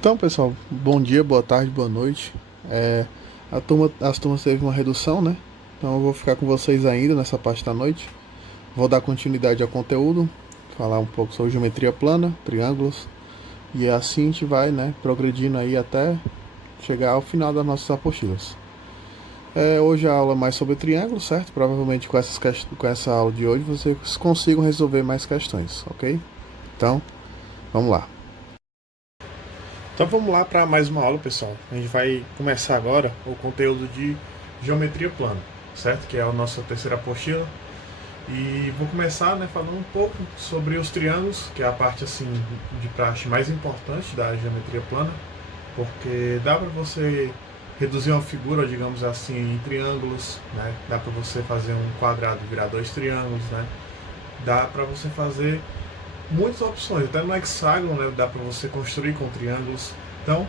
Então, pessoal, bom dia, boa tarde, boa noite. É, as turmas teve uma redução, né? Então eu vou ficar com vocês ainda nessa parte da noite. Vou dar continuidade ao conteúdo, falar um pouco sobre geometria plana, triângulos, e assim a gente vai, né, progredindo aí até chegar ao final das nossas apostilas. Hoje a aula é mais sobre triângulos, certo? Provavelmente com essa aula de hoje vocês consigam resolver mais questões, ok? Então, vamos lá. Então vamos lá para mais uma aula, pessoal. A gente vai começar agora o conteúdo de geometria plana, certo? Que é a nossa terceira apostila. E vou começar, né, falando um pouco sobre os triângulos, que é a parte assim de praxe mais importante da geometria plana, porque dá para você reduzir uma figura, digamos assim, em triângulos, né? Dá para você fazer um quadrado virar dois triângulos, né? Dá para você fazer muitas opções, até no hexágono, né, dá para você construir com triângulos. Então,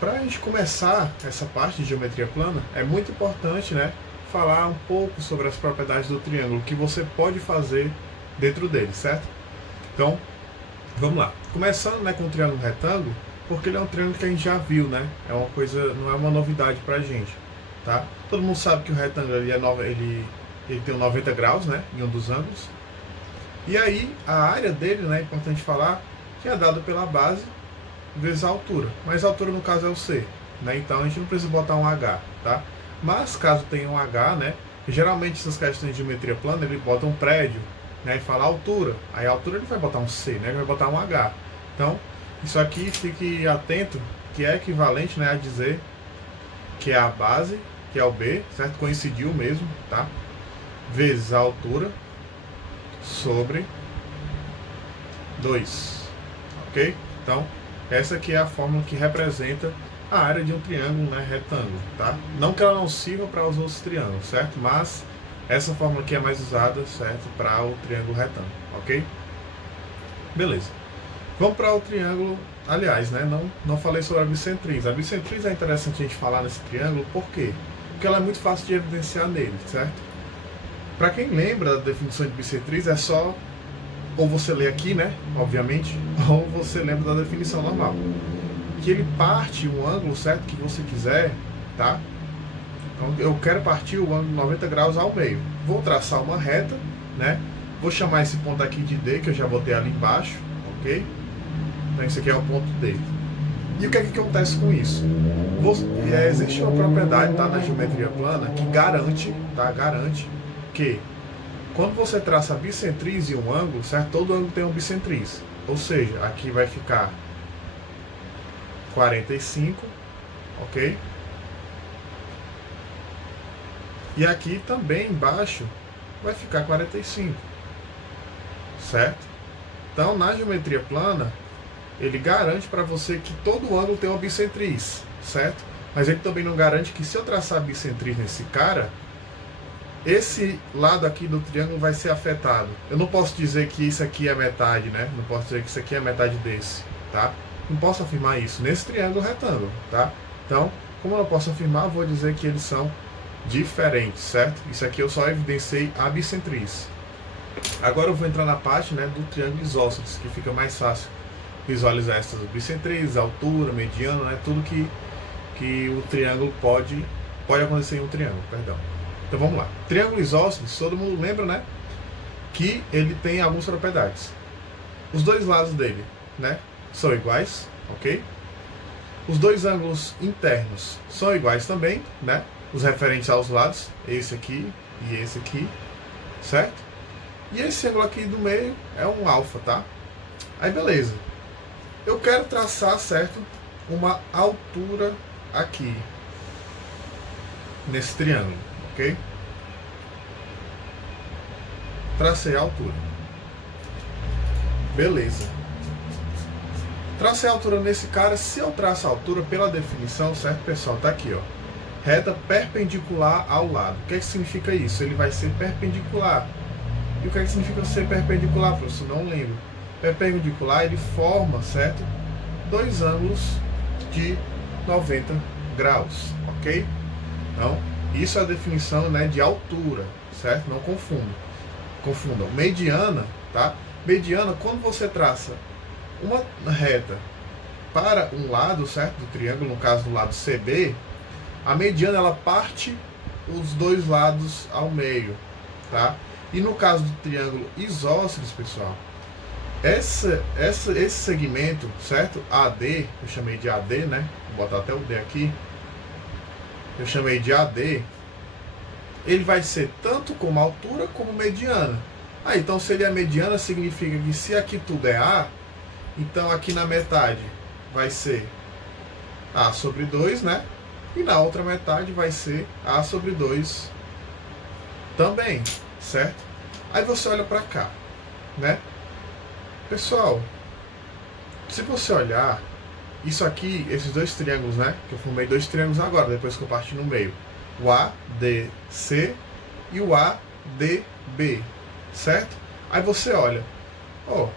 para a gente começar essa parte de geometria plana, é muito importante, né, falar um pouco sobre as propriedades do triângulo, que você pode fazer dentro dele, certo? Então, vamos lá. Começando, né, com o triângulo retângulo, porque ele é um triângulo que a gente já viu, né? É uma coisa, não é uma novidade para a gente, tá? Todo mundo sabe que o retângulo ele tem 90 graus, né, em um dos ângulos. E aí, a área dele, né, é importante falar, que é dado pela base vezes a altura. Mas a altura, no caso, é o C. Né? Então, a gente não precisa botar um H, tá? Mas, caso tenha um H, né, geralmente essas questões de geometria plana, ele bota um prédio, né, e fala altura. Aí a altura ele vai botar um C, né, ele vai botar um H. Então, isso aqui, fique atento, que é equivalente, né, a dizer que é a base, que é o B, certo? Coincidiu mesmo, tá? Vezes a altura, sobre 2, ok? Então, essa aqui é a fórmula que representa a área de um triângulo, né, retângulo, tá? Não que ela não sirva para os outros triângulos, certo? Mas essa fórmula aqui é mais usada, certo, para o triângulo retângulo, ok? Beleza. Vamos para o triângulo, aliás, né, não falei sobre a bissetriz. A bissetriz é interessante a gente falar nesse triângulo, por quê? Porque ela é muito fácil de evidenciar nele, certo? Para quem lembra da definição de bissetriz, é só ou você lê aqui, né, obviamente, ou você lembra da definição normal. Que ele parte um ângulo, certo, que você quiser, tá? Então eu quero partir o ângulo 90 graus ao meio. Vou traçar uma reta, né? Vou chamar esse ponto aqui de D, que eu já botei ali embaixo, ok? Então esse aqui é o ponto D. E o que é que acontece com isso? Existe uma propriedade, tá, na geometria plana que garante, tá, garante que quando você traça a bissetriz e um ângulo, certo? Todo ângulo tem uma bissetriz. Ou seja, aqui vai ficar 45, ok? E aqui também embaixo vai ficar 45, certo? Então, na geometria plana, ele garante para você que todo ângulo tem uma bissetriz, certo? Mas ele também não garante que se eu traçar a bissetriz nesse cara, esse lado aqui do triângulo vai ser afetado. Eu não posso dizer que isso aqui é metade, né? Não posso dizer que isso aqui é metade desse, tá? Não posso afirmar isso nesse triângulo retângulo, tá? Então, como eu não posso afirmar, vou dizer que eles são diferentes, certo? Isso aqui eu só evidenciei a bissetriz. Agora eu vou entrar na parte, né, do triângulo isósceles, que fica mais fácil visualizar essas bissetrizes, altura, mediana, né? Tudo que o triângulo pode acontecer em um triângulo, perdão. Então vamos lá. Triângulo isósceles, todo mundo lembra, né? Que ele tem algumas propriedades. Os dois lados dele, né, são iguais, ok? Os dois ângulos internos são iguais também, né? Os referentes aos lados, esse aqui e esse aqui, certo? E esse ângulo aqui do meio é um alfa, tá? Aí beleza. Eu quero traçar, certo, uma altura aqui nesse triângulo, ok? Tracei a altura. Beleza. Tracei a altura nesse cara. Se eu traço a altura pela definição, certo, pessoal? Tá aqui, ó. Reta perpendicular ao lado. O que é que significa isso? Ele vai ser perpendicular. E o que é que significa ser perpendicular, professor? Não lembro. Perpendicular, ele forma, certo, dois ângulos de 90 graus, ok? Então, isso é a definição, né, de altura, certo? Não confundam. Mediana, tá? Mediana, quando você traça uma reta para um lado, certo, do triângulo, no caso do lado CB, a mediana ela parte os dois lados ao meio, tá? E no caso do triângulo isósceles, pessoal, esse segmento, certo? AD, eu chamei de AD, né? Vou botar até o D aqui. Eu chamei de AD. Ele vai ser tanto como altura como mediana. Então se ele é mediana, significa que se aqui tudo é A, então aqui na metade vai ser A sobre 2, né? E na outra metade vai ser A sobre 2 também, certo? Aí você olha para cá, né? Pessoal, se você olhar, isso aqui, esses dois triângulos, né? Que eu formei dois triângulos agora, depois que eu parti no meio. O ADC e o ADB, certo? Aí você olha, ó,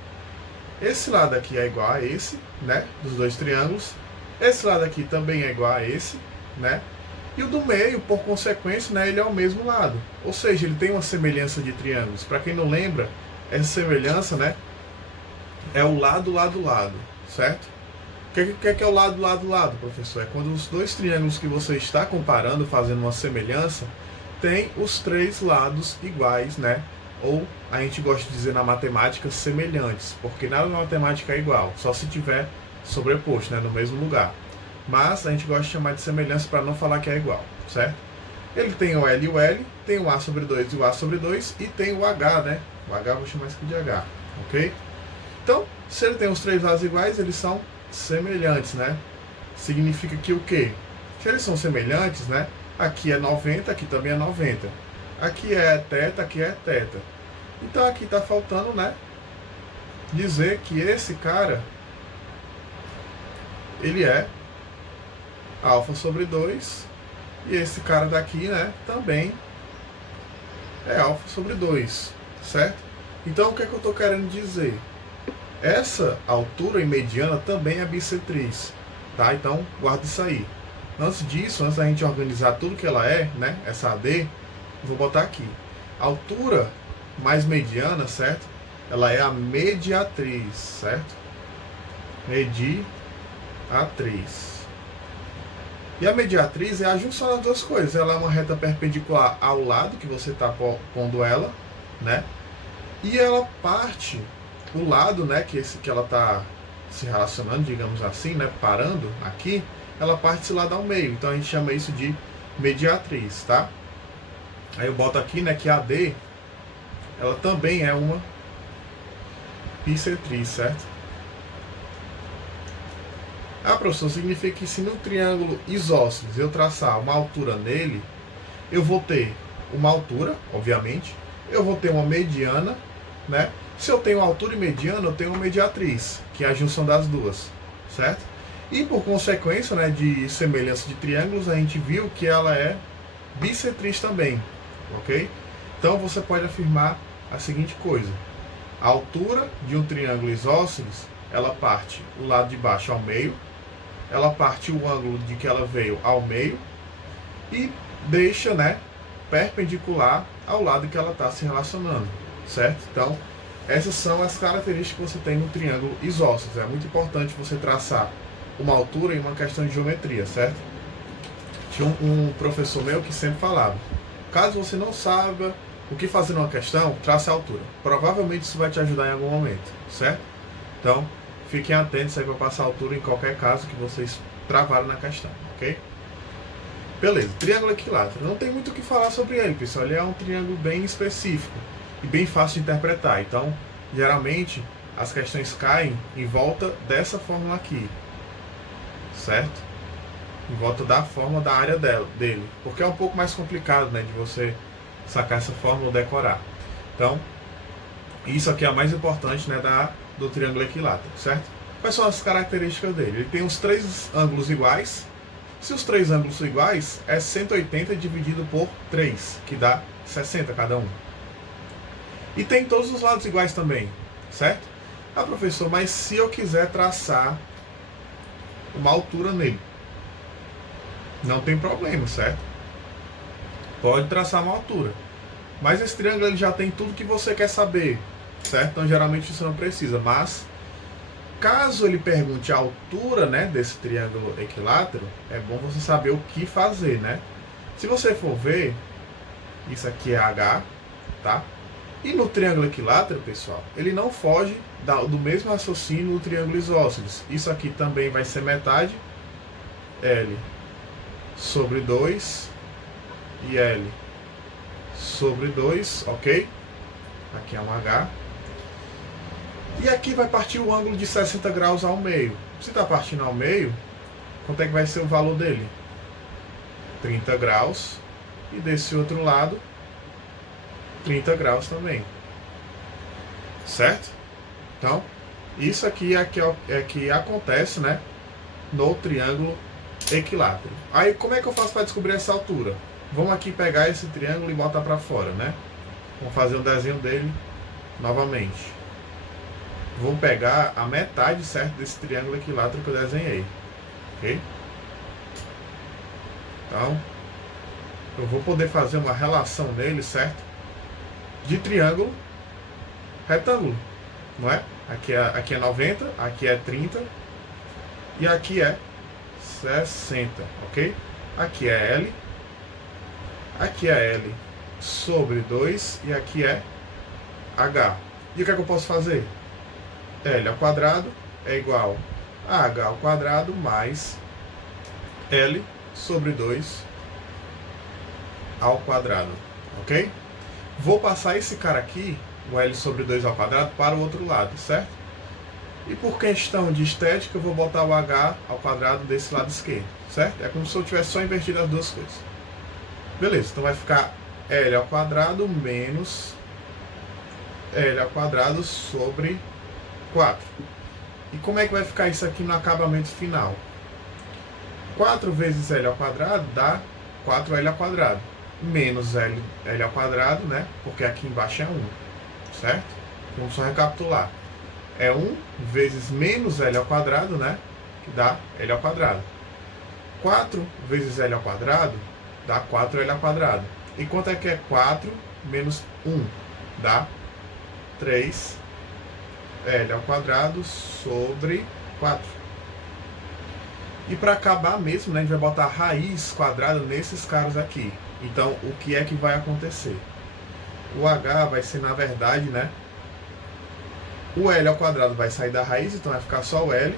esse lado aqui é igual a esse, né? Dos dois triângulos. Esse lado aqui também é igual a esse, né? E o do meio, por consequência, né, ele é o mesmo lado. Ou seja, ele tem uma semelhança de triângulos. Para quem não lembra, essa semelhança, né, é o lado, lado, lado, certo? O que é o lado, lado, lado, professor? É quando os dois triângulos que você está comparando, fazendo uma semelhança, tem os três lados iguais, né? Ou a gente gosta de dizer na matemática semelhantes, porque nada na matemática é igual, só se tiver sobreposto, né, no mesmo lugar. Mas a gente gosta de chamar de semelhança para não falar que é igual, certo? Ele tem o L e o L, tem o A sobre 2 e o A sobre 2, e tem o H, né? O H eu vou chamar isso aqui de H, ok? Então, se ele tem os três lados iguais, eles são semelhantes, né? Significa que o quê? Se eles são semelhantes, né? Aqui é 90, aqui também é 90. Aqui é θ, aqui é θ. Então aqui está faltando, né, dizer que esse cara, ele é alfa sobre 2, e esse cara daqui, né, também é alfa sobre 2, certo? Então o que é que eu estou querendo dizer? Essa altura em mediana também é bissetriz, tá? Então guarda isso aí. Antes disso, antes da gente organizar tudo que ela é, né, essa AD, eu vou botar aqui. Altura mais mediana, certo? Ela é a mediatriz, certo? Mediatriz. E a mediatriz é a junção das duas coisas. Ela é uma reta perpendicular ao lado que você está pondo ela, né? E ela parte o lado, né, que ela está se relacionando, digamos assim, né, parando aqui, ela parte esse lado ao meio. Então a gente chama isso de mediatriz, tá? Aí eu boto aqui, né, que a AD, ela também é uma bissetriz, certo? Professor, significa que se no triângulo isósceles eu traçar uma altura nele, eu vou ter uma altura, obviamente, eu vou ter uma mediana, né? Se eu tenho altura e mediana, eu tenho uma mediatriz, que é a junção das duas, certo? E por consequência, né, de semelhança de triângulos, a gente viu que ela é bissetriz também, ok? Então você pode afirmar a seguinte coisa: a altura de um triângulo isósceles, ela parte o lado de baixo ao meio, ela parte o ângulo de que ela veio ao meio e deixa, né, perpendicular ao lado que ela está se relacionando, certo? Então essas são as características que você tem no triângulo isósceles. É muito importante você traçar uma altura em uma questão de geometria, certo? Tinha um professor meu que sempre falava: caso você não saiba o que fazer numa questão, trace a altura. Provavelmente isso vai te ajudar em algum momento, certo? Então, fiquem atentos aí para passar a altura em qualquer caso que vocês travaram na questão, ok? Beleza, triângulo equilátero. Não tem muito o que falar sobre ele, pessoal. Ele é um triângulo bem específico e bem fácil de interpretar. Então, geralmente, as questões caem em volta dessa fórmula aqui, certo? Em volta da fórmula da área dele, porque é um pouco mais complicado, né, de você sacar essa fórmula ou decorar. Então, isso aqui é a mais importante, né, do triângulo equilátero, certo? Quais são as características dele? Ele tem os três ângulos iguais. Se os três ângulos são iguais, é 180 dividido por 3, que dá 60 cada um. E tem todos os lados iguais também, certo? Professor, mas se eu quiser traçar uma altura nele, não tem problema, certo? Pode traçar uma altura. Mas esse triângulo ele já tem tudo que você quer saber, certo? Então geralmente você não precisa, mas Caso ele pergunte a altura, né, desse triângulo equilátero, é bom você saber o que fazer, né? Se você for ver, isso aqui é H, tá? E no triângulo equilátero, pessoal, ele não foge do mesmo raciocínio do triângulo isósceles. Isso aqui também vai ser metade L sobre 2 e L sobre 2, ok? Aqui é um H. E aqui vai partir o ângulo de 60 graus ao meio. Se está partindo ao meio, quanto é que vai ser o valor dele? 30 graus. E desse outro lado, 30 graus também. Certo? Então, isso aqui é que acontece, né, no triângulo equilátero. Aí, como é que eu faço para descobrir essa altura? Vamos aqui pegar esse triângulo e botar para fora, né? Vamos fazer um desenho dele novamente. Vamos pegar a metade, certo, desse triângulo equilátero que eu desenhei. Ok? Então, eu vou poder fazer uma relação nele, certo? De triângulo retângulo, não é? Aqui é 90, aqui é 30 e aqui é 60, ok? Aqui é L, aqui é L sobre 2 e aqui é H. E o que é que eu posso fazer? L ao quadrado é igual a H ao quadrado mais L sobre 2 ao quadrado, ok? Vou passar esse cara aqui, o L sobre 2 ao quadrado, para o outro lado, certo? E por questão de estética, eu vou botar o H ao quadrado desse lado esquerdo, certo? É como se eu tivesse só invertido as duas coisas. Beleza, então vai ficar L ao quadrado menos L ao quadrado sobre 4. E como é que vai ficar isso aqui no acabamento final? 4 vezes L ao quadrado dá 4L ao quadrado. Menos L ao quadrado, né? Porque aqui embaixo é 1. Certo? Vamos só recapitular. É 1 vezes menos L ao quadrado, né? Que dá L ao quadrado. 4 vezes L ao quadrado dá 4L ao quadrado. E quanto é que é 4 menos 1? Dá 3L ao quadrado sobre 4. E para acabar mesmo, né, a gente vai botar a raiz quadrada nesses caras aqui. Então, o que é que vai acontecer? O H vai ser, na verdade, né, o L ao quadrado vai sair da raiz, então vai ficar só o L.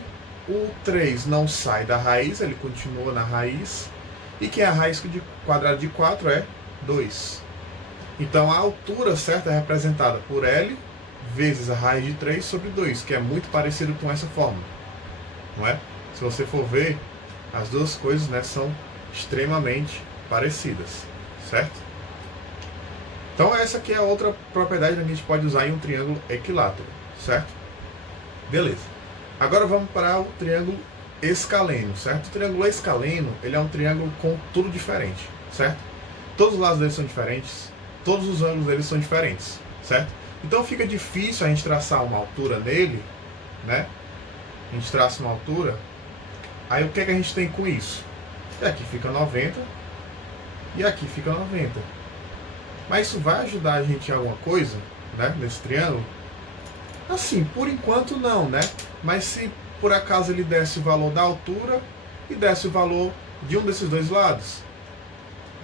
O 3 não sai da raiz, ele continua na raiz. E que é a raiz quadrada de 4 é 2. Então, a altura certa é representada por L vezes a raiz de 3 sobre 2, que é muito parecido com essa fórmula, não é? Se você for ver, as duas coisas, né, são extremamente parecidas, certo? Então essa aqui é a outra propriedade que a gente pode usar em um triângulo equilátero, certo? Beleza. Agora vamos para o triângulo escaleno, certo? O triângulo escaleno, ele é um triângulo com tudo diferente, certo? Todos os lados dele são diferentes, todos os ângulos dele são diferentes, certo? Então fica difícil a gente traçar uma altura nele, né? A gente traça uma altura. Aí o que é que a gente tem com isso? E aqui fica 90 e aqui fica 90. Mas isso vai ajudar a gente em alguma coisa, né, nesse triângulo? Assim, por enquanto não, né? Mas se por acaso ele desse o valor da altura e desse o valor de um desses dois lados,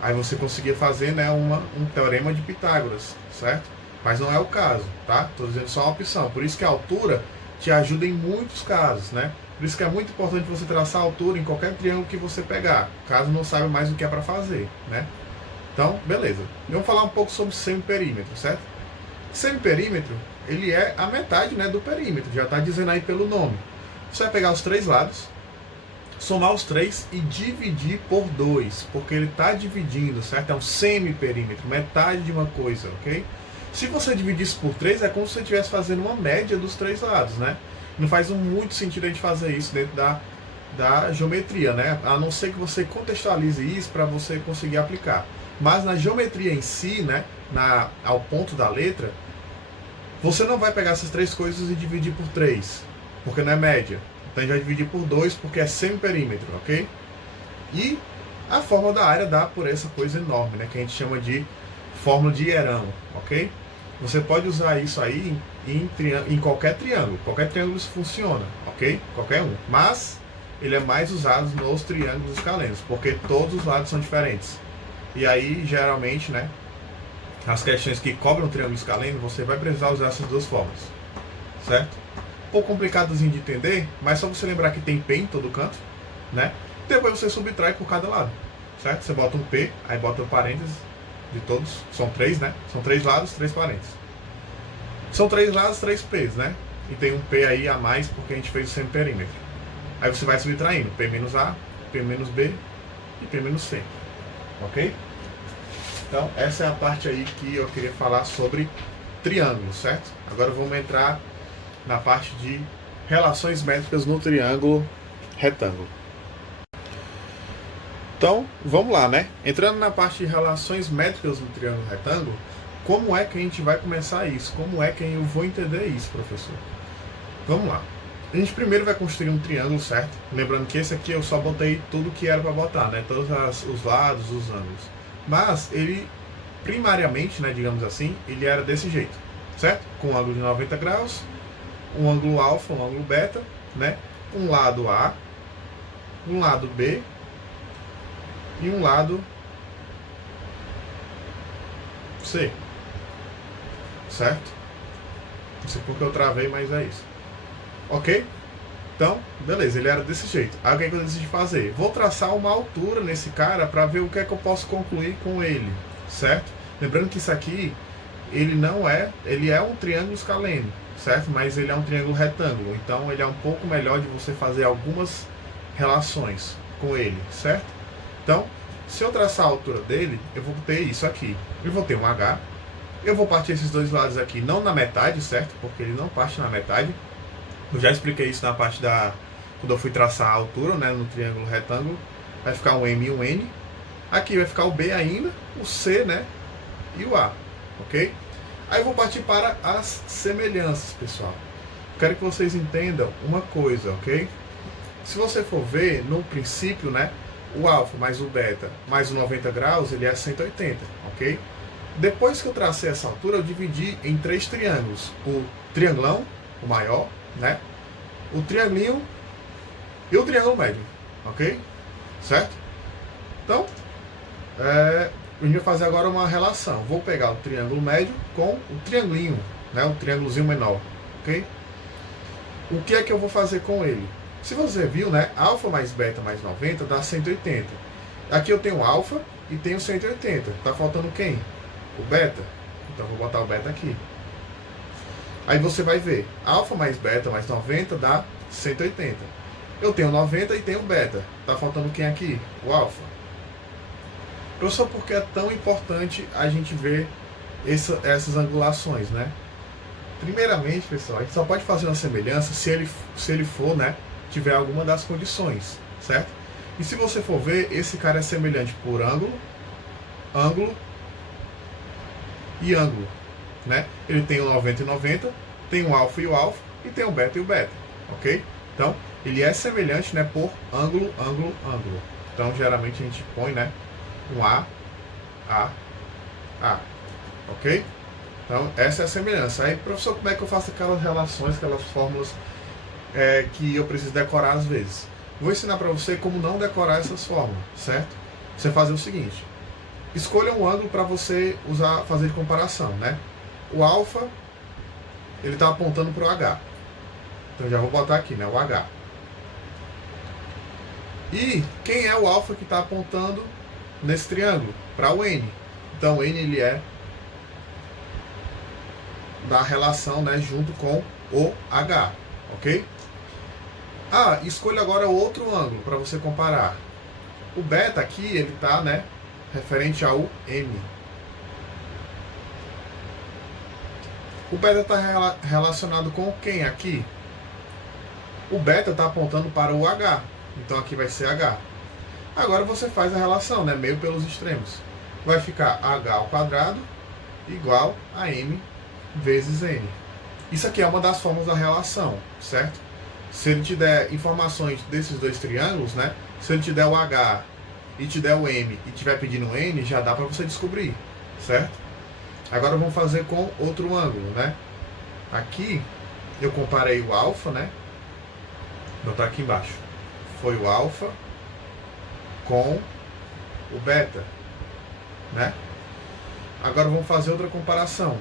aí você conseguia fazer, né, um teorema de Pitágoras, certo? Mas não é o caso, tá? Estou dizendo só uma opção. Por isso que a altura te ajuda em muitos casos, né? Por isso que é muito importante você traçar a altura em qualquer triângulo que você pegar, caso não saiba mais o que é para fazer, né? Então, beleza. Vamos falar um pouco sobre semiperímetro, certo? Semiperímetro, ele é a metade, né, do perímetro, já está dizendo aí pelo nome. Você vai pegar os três lados, somar os três e dividir por 2, porque ele está dividindo, certo? É um semiperímetro, metade de uma coisa, ok? Se você dividir isso por 3, é como se você estivesse fazendo uma média dos três lados, né? Não faz muito sentido a gente fazer isso dentro da geometria, né? A não ser que você contextualize isso para você conseguir aplicar. Mas na geometria em si, né, ao ponto da letra, você não vai pegar essas três coisas e dividir por 3, porque não é média. Então a gente vai dividir por 2 porque é semiperímetro, ok? E a fórmula da área dá por essa coisa enorme, né, que a gente chama de fórmula de Herão, ok? Você pode usar isso aí em qualquer triângulo. Qualquer triângulo isso funciona, ok? Qualquer um. Mas ele é mais usado nos triângulos escalenos, porque todos os lados são diferentes. E aí, geralmente, né, as questões que cobram triângulo escaleno, você vai precisar usar essas duas formas, certo? Um pouco complicadozinho de entender, mas só você lembrar que tem P em todo canto, né? Depois você subtrai por cada lado, certo? Você bota um P, aí bota o parênteses de todos, são 3, né? São 3 lados, 3 parênteses. São 3 lados, 3 P's, né? E tem um P aí a mais porque a gente fez o semiperímetro. Aí você vai subtraindo P menos A, P menos B e P menos C, ok? Então essa é a parte aí que eu queria falar sobre triângulo, certo? Agora vamos entrar na parte de relações métricas no triângulo retângulo. Então, vamos lá, né? Entrando na parte de relações métricas no triângulo retângulo, como é que a gente vai começar isso? Como é que eu vou entender isso, professor? Vamos lá. A gente primeiro vai construir um triângulo, certo? Lembrando que esse aqui eu só botei tudo que era para botar, né? Todos os lados, os ângulos. Mas ele, primariamente, né, digamos assim, ele era desse jeito, certo? Com um ângulo de 90 graus, um ângulo alfa, um ângulo beta, né? Um lado A, um lado B e um lado C, certo? Não sei porque eu travei, mas é isso. Ok? Então, beleza, ele era desse jeito. Aí o que é que eu decidi fazer? Vou traçar uma altura nesse cara para ver o que é que eu posso concluir com ele, certo? Lembrando que isso aqui, ele é um triângulo escaleno, certo? Mas ele é um triângulo retângulo, então ele é um pouco melhor de você fazer algumas relações com ele, certo? Então, se eu traçar a altura dele, eu vou ter isso aqui. Eu vou ter um H, eu vou partir esses dois lados aqui, não na metade, certo? Porque ele não parte na metade. Eu já expliquei isso na parte quando eu fui traçar a altura, né, no triângulo retângulo. Vai ficar um M e um N. Aqui vai ficar o B ainda, o C, né, e o A, ok? Aí eu vou partir para as semelhanças, pessoal. Quero que vocês entendam uma coisa, ok? Se você for ver, no princípio, né, o alfa mais o beta mais o 90 graus, ele é 180, ok? Depois que eu tracei essa altura, eu dividi em 3 triângulos. O triangulão, o maior, né? O triangulinho e o triângulo médio, ok? Certo? Então, a gente vai fazer agora uma relação. Vou pegar o triângulo médio com o triangulinho, né? O triângulozinho menor, ok? O que é que eu vou fazer com ele? Se você viu, né? Alfa mais beta mais 90 dá 180. Aqui eu tenho alfa e tenho 180. Tá faltando quem? O beta. Então vou botar o beta aqui. Aí você vai ver, alfa mais beta mais 90 dá 180. Eu tenho 90 e tenho beta. Tá faltando quem aqui? O alfa. Professor, por que é tão importante a gente ver essas angulações, né? Primeiramente, pessoal, a gente só pode fazer uma semelhança se ele for, né, tiver alguma das condições, certo? E se você for ver, esse cara é semelhante por ângulo, ângulo e ângulo, né? Ele tem o 90 e 90, tem o alfa e tem o beta e o beta, ok? Então, ele é semelhante, né, por ângulo, ângulo, ângulo. Então, geralmente a gente põe, né, um A, ok? Então, essa é a semelhança. Aí, professor, como é que eu faço aquelas relações, aquelas fórmulas que eu preciso decorar às vezes? Vou ensinar para você como não decorar essas fórmulas, certo? Você fazer o seguinte: escolha um ângulo para você fazer de comparação, né? O alfa, ele está apontando para o H. Então já vou botar aqui, né? O H. E quem é o alfa que está apontando nesse triângulo? Para o N. Então o N, ele é da relação, né, junto com o H, ok? Escolha agora outro ângulo para você comparar. O beta aqui, ele está, né, referente ao M. O beta está relacionado com quem aqui? O beta está apontando para o H, então aqui vai ser H. Agora você faz a relação, né, meio pelos extremos. Vai ficar H ao quadrado igual a M vezes N. Isso aqui é uma das formas da relação, certo? Se ele te der informações desses dois triângulos, né? Se ele te der o H e te der o M e tiver pedindo o N, já dá para você descobrir, certo? Agora vamos fazer com outro ângulo, né? aqui eu comparei o alfa, né? Vou botar aqui embaixo. Foi o alfa com o beta, né? Agora vamos fazer outra comparação.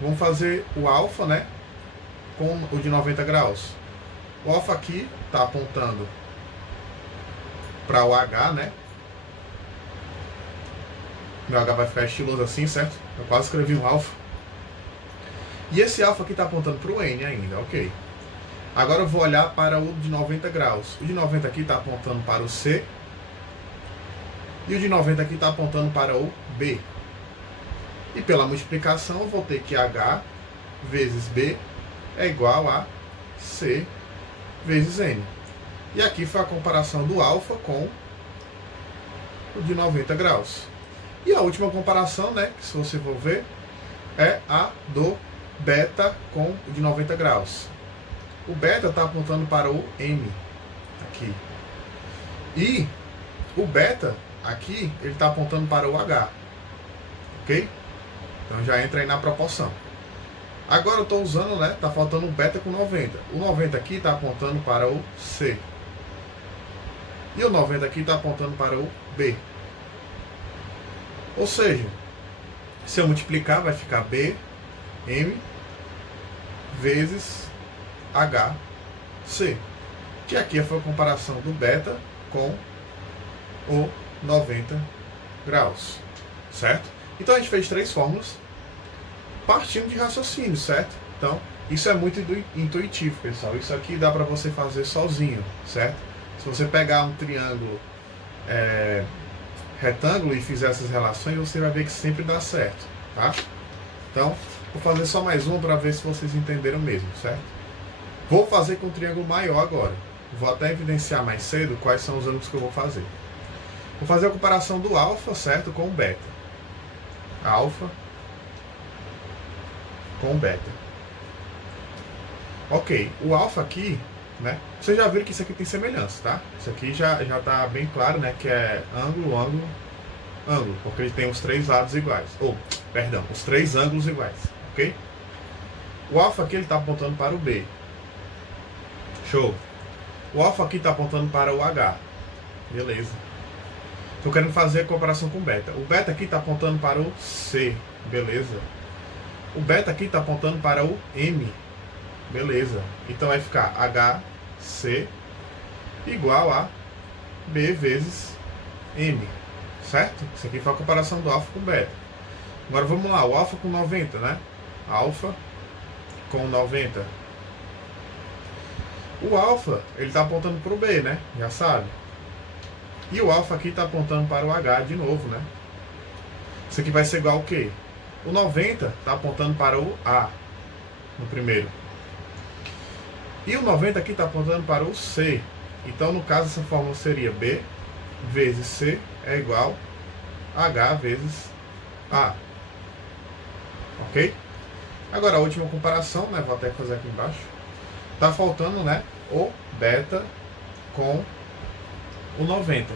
Vamos fazer o alfa, né, com o de 90 graus. O alfa aqui está apontando para o H, né? Meu H vai ficar estiloso assim, certo? Eu quase escrevi um alfa. E esse alfa aqui está apontando para o N ainda, ok. Agora eu vou olhar para o de 90 graus. O de 90 aqui está apontando para o C. E o de 90 aqui está apontando para o B. E pela multiplicação eu vou ter que H vezes B é igual a C vezes N. E aqui foi a comparação do alfa com o de 90 graus. E a última comparação, né, que se você for ver, é a do beta com o de 90 graus. O beta está apontando para o M aqui. E o beta aqui, ele está apontando para o H. Ok? Então já entra aí na proporção. Agora eu estou usando, né? Está faltando um beta com 90. O 90 aqui está apontando para o C. E o 90 aqui está apontando para o B. Ou seja, se eu multiplicar, vai ficar B, M, vezes H, C. Que aqui foi a comparação do beta com o 90 graus. Certo? Então a gente fez 3 fórmulas partindo de raciocínio, certo? Então, isso é muito intuitivo, pessoal. Isso aqui dá para você fazer sozinho, certo? Se você pegar um triângulo retângulo e fizer essas relações, você vai ver que sempre dá certo, tá? Então, vou fazer só mais um para ver se vocês entenderam mesmo, certo? Vou fazer com um triângulo maior agora. Vou até evidenciar mais cedo quais são os ângulos que eu vou fazer. Vou fazer a comparação do alfa, certo, com o beta. Alfa com beta. Ok, o alfa aqui, né? Vocês já viram que isso aqui tem semelhança, tá? Isso aqui já tá bem claro, né? Que é ângulo, ângulo, ângulo, porque ele tem os 3 lados iguais. Ou, perdão, os 3 ângulos iguais, ok? O alfa aqui ele está apontando para o B. Show. O alfa aqui está apontando para o H. Beleza. Estou querendo fazer a comparação com o beta. O beta aqui está apontando para o C. Beleza. O beta aqui está apontando para o M. Beleza. Então vai ficar HC igual a B vezes M. Certo? Isso aqui foi a comparação do alfa com o beta. Agora vamos lá. O alfa com 90, né? Alfa com 90. O alfa, ele está apontando para o B, né? Já sabe. E o alfa aqui está apontando para o H de novo, né? Isso aqui vai ser igual ao quê? O 90 está apontando para o A, no primeiro. E o 90 aqui está apontando para o C. Então, no caso, essa fórmula seria B vezes C é igual a H vezes A. Ok? Agora, a última comparação, né? Vou até fazer aqui embaixo. Está faltando, né? O beta com o 90.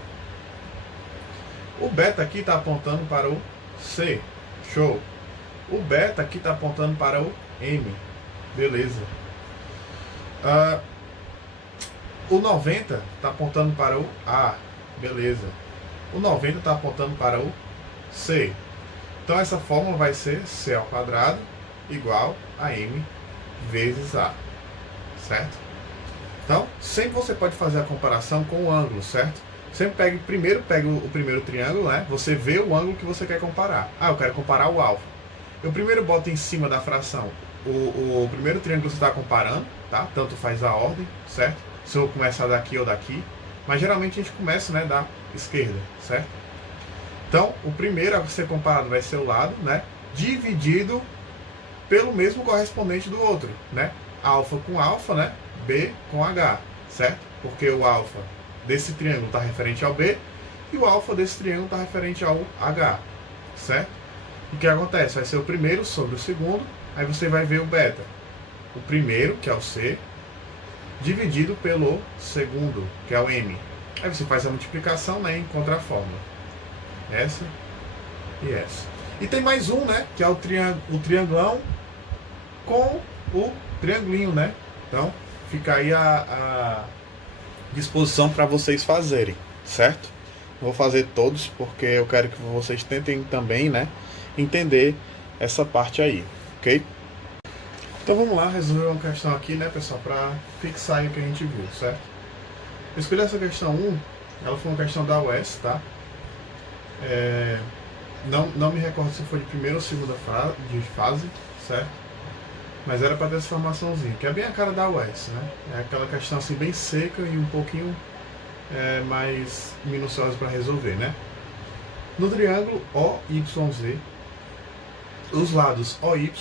O beta aqui está apontando para o C. Show. O beta aqui está apontando para o M. Beleza. O 90 está apontando para o A. Beleza. O 90 está apontando para o C. Então essa fórmula vai ser C ao quadrado igual a M vezes A. Certo? Então, sempre você pode fazer a comparação com o ângulo, certo? Sempre primeiro pega o primeiro triângulo, né? Você vê o ângulo que você quer comparar. Ah, eu quero comparar o alfa. Eu primeiro boto em cima da fração o primeiro triângulo que você está comparando, tá? Tanto faz a ordem, certo? Se eu começar daqui ou daqui. Mas geralmente a gente começa, né, da esquerda, certo? Então, o primeiro a ser comparado vai ser o lado, né? Dividido pelo mesmo correspondente do outro, né? Alfa com alfa, né? B com H, certo? Porque o alfa desse triângulo está referente ao B e o alfa desse triângulo está referente ao H, certo? E o que acontece? Vai ser o primeiro sobre o segundo, aí você vai ver o beta. O primeiro, que é o C, dividido pelo segundo, que é o M. Aí você faz a multiplicação, né, e encontra a fórmula. Essa e essa. E tem mais um, né, que é o triangulão com o triangulinho, né? Então, fica aí a disposição para vocês fazerem, certo? Vou fazer todos porque eu quero que vocês tentem também, né, entender essa parte aí, ok? Então vamos lá, resolver uma questão aqui, né, pessoal, para fixar aí o que a gente viu, certo? Eu escolhi essa questão 1, ela foi uma questão da UES, tá? Não me recordo se foi de primeira ou segunda fase, certo? Mas era para ter essa formaçãozinha, que é bem a cara da UES, né? É aquela questão assim bem seca e um pouquinho mais minuciosa para resolver, né? No triângulo OYZ, os lados OY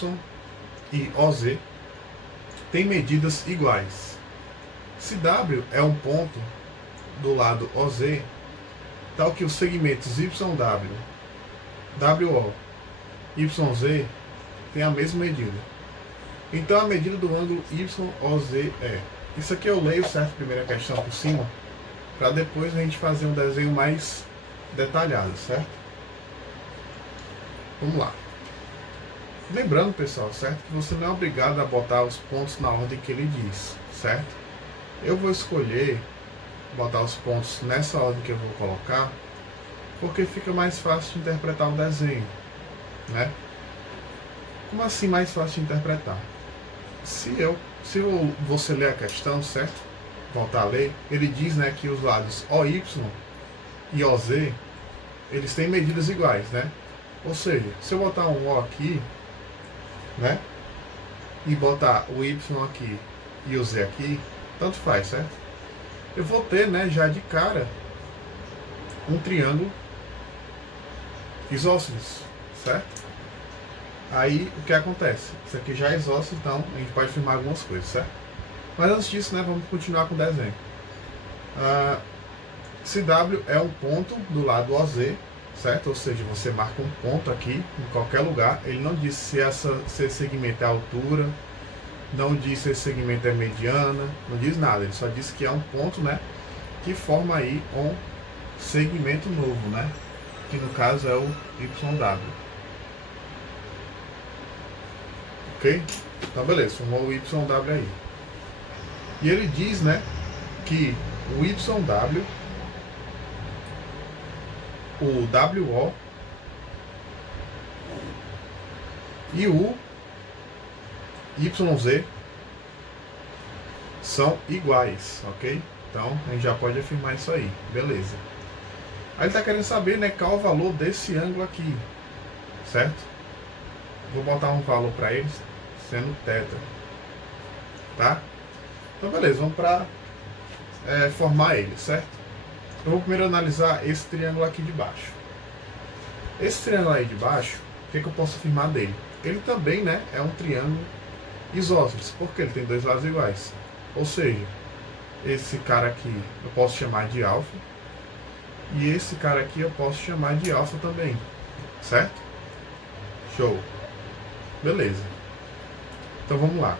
e OZ têm medidas iguais. Se W é um ponto do lado OZ, tal que os segmentos YW, WO, YZ têm a mesma medida. Então a medida do ângulo YOZ é... Isso aqui eu leio, certo? Primeira questão por cima, para depois a gente fazer um desenho mais detalhado, certo? Vamos lá. Lembrando, pessoal, certo? Que você não é obrigado a botar os pontos na ordem que ele diz, certo? Eu vou escolher botar os pontos nessa ordem que eu vou colocar, porque fica mais fácil de interpretar o desenho, né? Como assim mais fácil de interpretar? Se você ler a questão, certo? Voltar a ler, ele diz, né, que os lados OY e OZ, eles têm medidas iguais, né? Ou seja, se eu botar um O aqui, né, e botar o Y aqui e o Z aqui, tanto faz, certo? Eu vou ter, né, já de cara um triângulo isósceles, certo? Aí o que acontece? Isso aqui já é isósceles, então a gente pode afirmar algumas coisas, certo? Mas antes disso, né, vamos continuar com o desenho. Se W é um ponto do lado OZ, certo? Ou seja, você marca um ponto aqui, em qualquer lugar. Ele não diz se esse segmento é altura, não diz se esse segmento é mediana, não diz nada. Ele só diz que é um ponto, né, que forma aí um segmento novo, né? Que no caso é o YW. Ok? Então beleza, formou o YW aí. E ele diz, né, que o YW, o WO e o YZ são iguais, ok? Então a gente já pode afirmar isso aí, beleza. Aí ele está querendo saber, né, qual o valor desse ângulo aqui, certo? Vou botar um valor para eles, sendo θ, tá? Então beleza, vamos para formar ele, certo? Eu vou primeiro analisar esse triângulo aqui de baixo. Esse triângulo aí de baixo, o que eu posso afirmar dele? Ele também, né, é um triângulo isósceles, porque ele tem dois lados iguais. Ou seja, esse cara aqui eu posso chamar de alfa, e esse cara aqui eu posso chamar de alfa também, certo? Show! Beleza. Então vamos lá.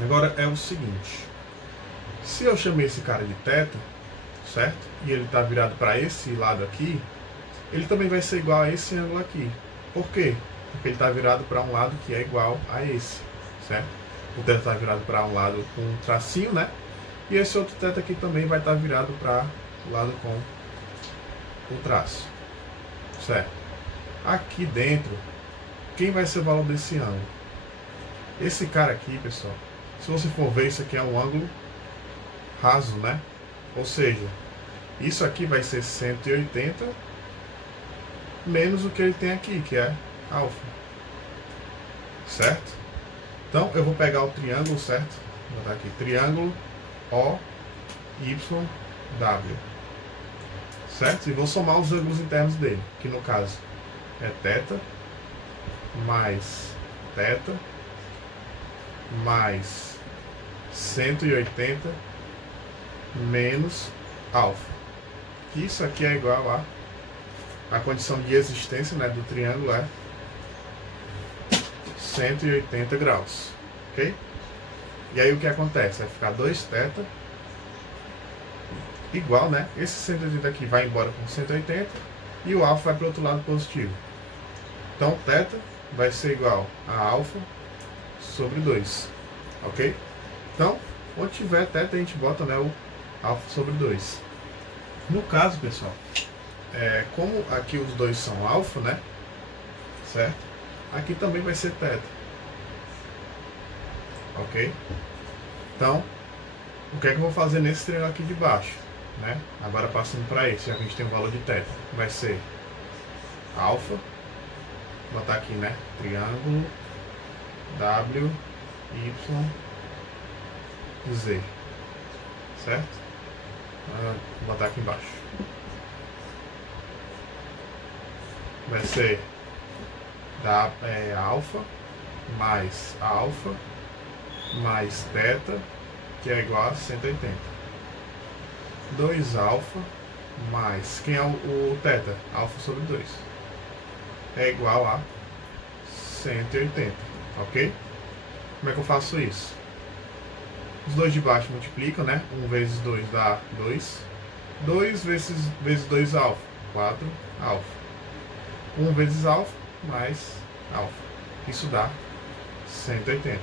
Agora é o seguinte. Se eu chamei esse cara de θ, certo? E ele está virado para esse lado aqui, ele também vai ser igual a esse ângulo aqui. Por quê? Porque ele está virado para um lado que é igual a esse, certo? O θ está virado para um lado com um tracinho, né? E esse outro θ aqui também vai estar virado para o lado com o traço, certo? Aqui dentro, quem vai ser o valor desse ângulo? Esse cara aqui, pessoal, se você for ver, isso aqui é um ângulo raso, né? Ou seja, isso aqui vai ser 180 menos o que ele tem aqui, que é alfa, certo? Então eu vou pegar o triângulo, certo? Vou botar aqui, triângulo OYW, certo? E vou somar os ângulos internos dele, que no caso é θ mais θ mais 180 menos alfa. Que isso aqui é igual a condição de existência, né, do triângulo é 180 graus, ok? E aí o que acontece? Vai ficar 2θ igual, né? Esse 180 aqui vai embora com 180 e o alfa vai para o outro lado positivo. Então θ vai ser igual a alfa sobre 2, ok? Então, onde tiver θ, a gente bota, né, o alfa sobre 2. No caso, pessoal, como aqui os dois são alfa, né, certo? Aqui também vai ser θ, ok? Então, o que é que eu vou fazer nesse triângulo aqui de baixo, né? Agora passando para esse, já que a gente tem o valor de θ, vai ser alfa, vou botar aqui, né, triângulo W, Y, Z, certo? Vou botar aqui embaixo. Vai ser alfa mais alfa mais θ, que é igual a 180. 2 alfa mais, quem é o θ? Alfa sobre 2. É igual a 180, ok? Como é que eu faço isso? Os dois de baixo multiplicam, né? 1 vezes 2 dá 2. 2 vezes 2 alfa, 4 alfa. 1 vezes alfa mais alfa. Isso dá 180.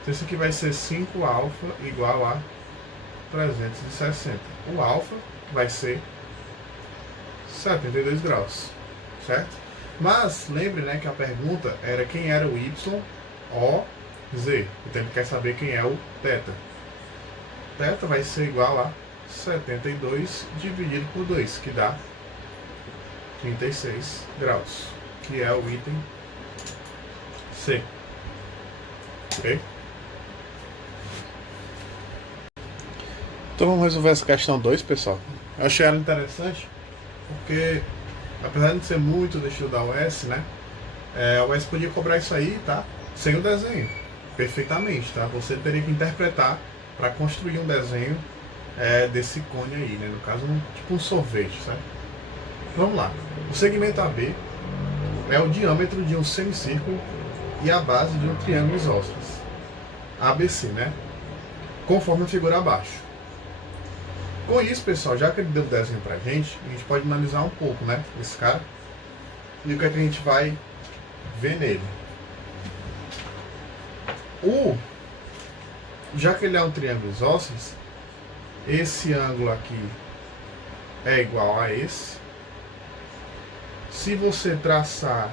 Então isso aqui vai ser 5 alfa igual a 360. O alfa vai ser 72 graus, certo? Mas lembre, né, que a pergunta era quem era o y, o, z. Então ele quer saber quem é o θ. Θ vai ser igual a 72 dividido por 2, que dá 36 graus, que é o item C. Ok? Então vamos resolver essa questão 2, pessoal. Eu achei ela interessante, porque apesar de ser muito do estilo da UES, né? A UES podia cobrar isso aí, tá? Sem o desenho, perfeitamente, tá? Você teria que interpretar para construir um desenho desse cone aí, né? No caso, tipo um sorvete, certo? Vamos lá. O segmento AB é o diâmetro de um semicírculo e a base de um triângulo isósceles, ABC, né? Conforme a figura abaixo. Com isso, pessoal, já que ele deu o desenho pra gente, a gente pode analisar um pouco, né, esse cara, e o que é que a gente vai ver nele. Já que ele é um triângulo isósceles, esse ângulo aqui é igual a esse. Se você traçar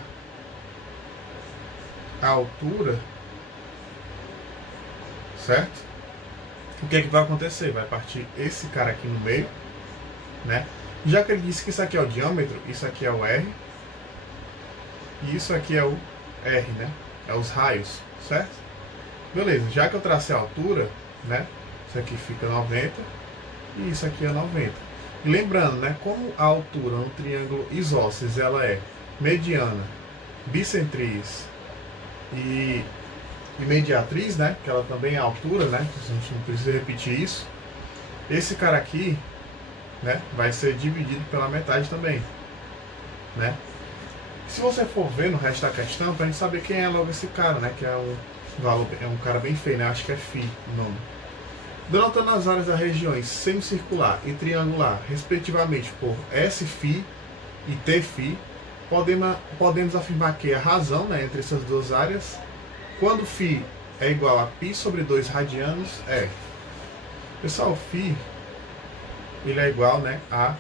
a altura, certo? O que é que vai acontecer? Vai partir esse cara aqui no meio, né? Já que ele disse que isso aqui é o diâmetro, isso aqui é o R, e isso aqui é o R, né? É os raios, certo? Beleza, já que eu tracei a altura, né? Isso aqui fica 90 e isso aqui é 90. E lembrando, né? Como a altura no triângulo isósceles ela é mediana, bissetriz e mediatriz, né? Que ela também é a altura, né? A gente não precisa repetir isso. Esse cara aqui, né? Vai ser dividido pela metade também, né? Se você for ver no resto da questão, pra gente saber quem é logo esse cara, né? Que é um cara bem feio, né? Acho que é φ o nome. Denotando as áreas das regiões semicircular e triangular, respectivamente, por Sφ e Tφ, podemos afirmar que a razão, né, entre essas duas áreas, quando φ é igual a π sobre 2 radianos, é... Pessoal, φ ele é igual, né, a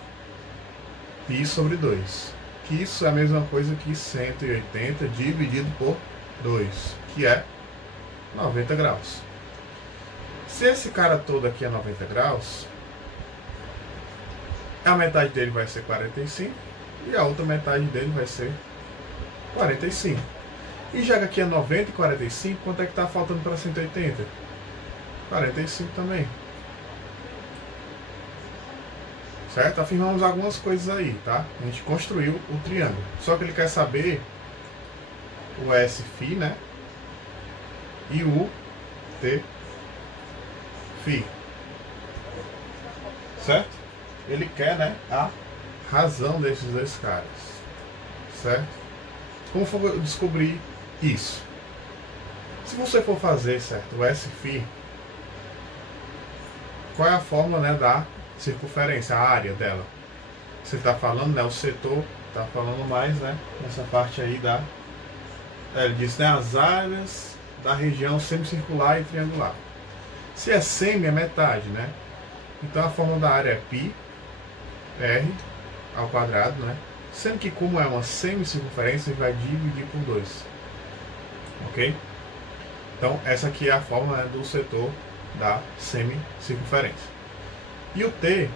π sobre 2. Que isso é a mesma coisa que 180 dividido por 2, que é 90 graus. Se esse cara todo aqui é 90 graus, a metade dele vai ser 45 e a outra metade dele vai ser 45. E já que aqui é 90 e 45, quanto é que está faltando para 180? 45 também. Certo? Afirmamos algumas coisas aí, tá? A gente construiu o triângulo. Só que ele quer saber o Sφ, né? E o Tφ. Certo? Ele quer, né, a razão desses dois caras. Certo? Como for descobrir isso? Se você for fazer, certo, o Sφ, qual é a fórmula, né, da circunferência, a área dela? Você está falando, né, o setor, está falando mais, né, nessa parte aí da... ele diz, né, as áreas da região semicircular e triangular. Se é semi, é metade, né? Então a fórmula da área é π r ao quadrado, né? Sendo que como é uma semicircunferência, a gente vai dividir por 2. Ok? Então essa aqui é a fórmula, né, do setor da semicircunferência. E o T,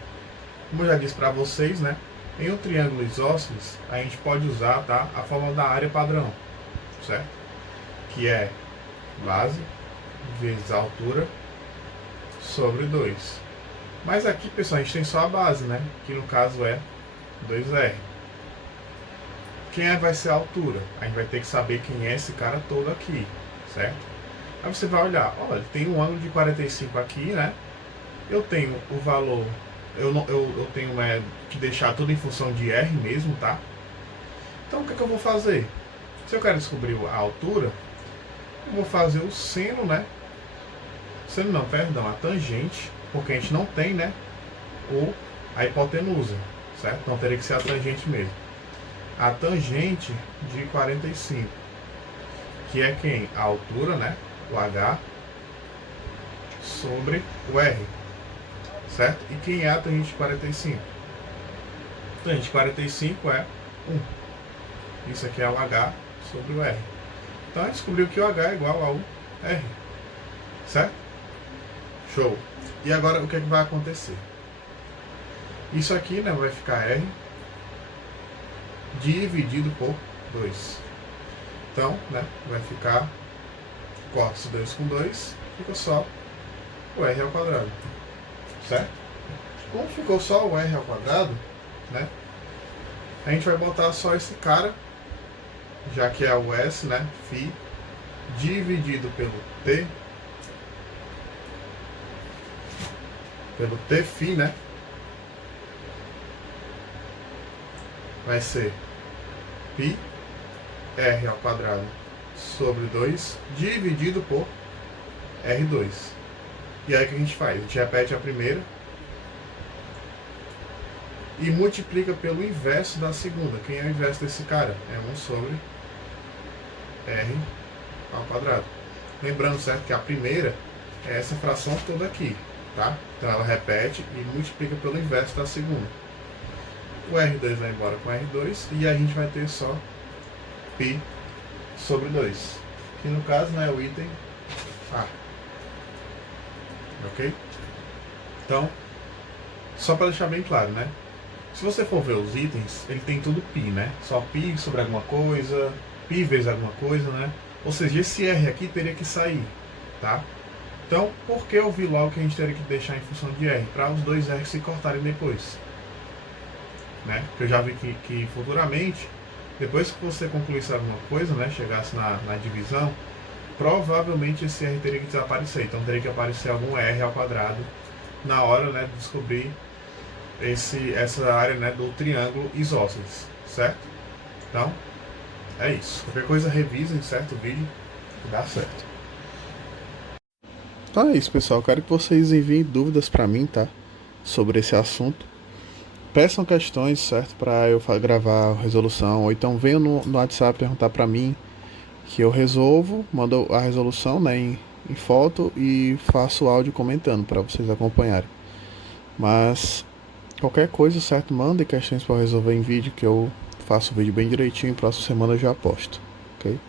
como eu já disse para vocês, né? Em um triângulo isósceles, a gente pode usar, tá, a fórmula da área padrão, certo? Que é base vezes a altura sobre 2. Mas aqui, pessoal, a gente tem só a base, né? Que no caso é 2R. Quem vai ser a altura? A gente vai ter que saber quem é esse cara todo aqui, certo? Aí você vai olhar, olha, tem um ângulo de 45 aqui, né? Eu tenho o valor, eu tenho que deixar tudo em função de R mesmo, tá? Então o que eu vou fazer? Se eu quero descobrir a altura, eu vou fazer o seno, né? Seno não, perdão, a tangente, porque a gente não tem, né, a hipotenusa, certo? Então teria que ser a tangente mesmo. A tangente de 45, que é quem? A altura, né? O H sobre o R, certo? E quem é a tangente de 45? A tangente de 45 é 1. Isso aqui é o H sobre o R. Então a gente descobriu que o H é igual ao R, certo? Show! E agora o que é que vai acontecer? Isso aqui, né, vai ficar R dividido por 2. Então, né, vai ficar, corta-se 2 com 2, fica só o R ao quadrado, certo? Como ficou só o R ao quadrado, né, a gente vai botar só esse cara, já que é o S, né, φ, dividido pelo T, φ, né, vai ser π R ao quadrado sobre 2 dividido por R2. E aí o que a gente faz? A gente repete a primeira e multiplica pelo inverso da segunda. Quem é o inverso desse cara? É 1 sobre R ao quadrado. Lembrando, certo, que a primeira é essa fração toda aqui, tá? Então ela repete e multiplica pelo inverso da segunda. O R2 vai embora com R2 e a gente vai ter só π sobre 2, que no caso, né, é o item A. Ok? Então, só para deixar bem claro, né? Se você for ver os itens, ele tem tudo π, né? Só π sobre alguma coisa, π vezes alguma coisa, né? Ou seja, esse R aqui teria que sair, tá? Então, por que eu vi logo que a gente teria que deixar em função de R? Para os dois R se cortarem depois, né? Porque eu já vi que futuramente, depois que você concluísse alguma coisa, né, chegasse na divisão, provavelmente esse R teria que desaparecer. Então teria que aparecer algum R ao quadrado na hora, né, de descobrir essa área, né, do triângulo isósceles, certo? Então, é isso. Qualquer coisa revisem, certo, o vídeo, que dá certo. Então é isso, pessoal. Eu quero que vocês enviem dúvidas para mim, tá? Sobre esse assunto. Peçam questões, certo? Para eu gravar a resolução. Ou então venham no WhatsApp perguntar para mim, que eu resolvo, mando a resolução, né, em foto e faço áudio comentando para vocês acompanharem. Mas qualquer coisa, certo? Mandem questões para resolver em vídeo, que eu faço o vídeo bem direitinho e próxima semana eu já posto, ok?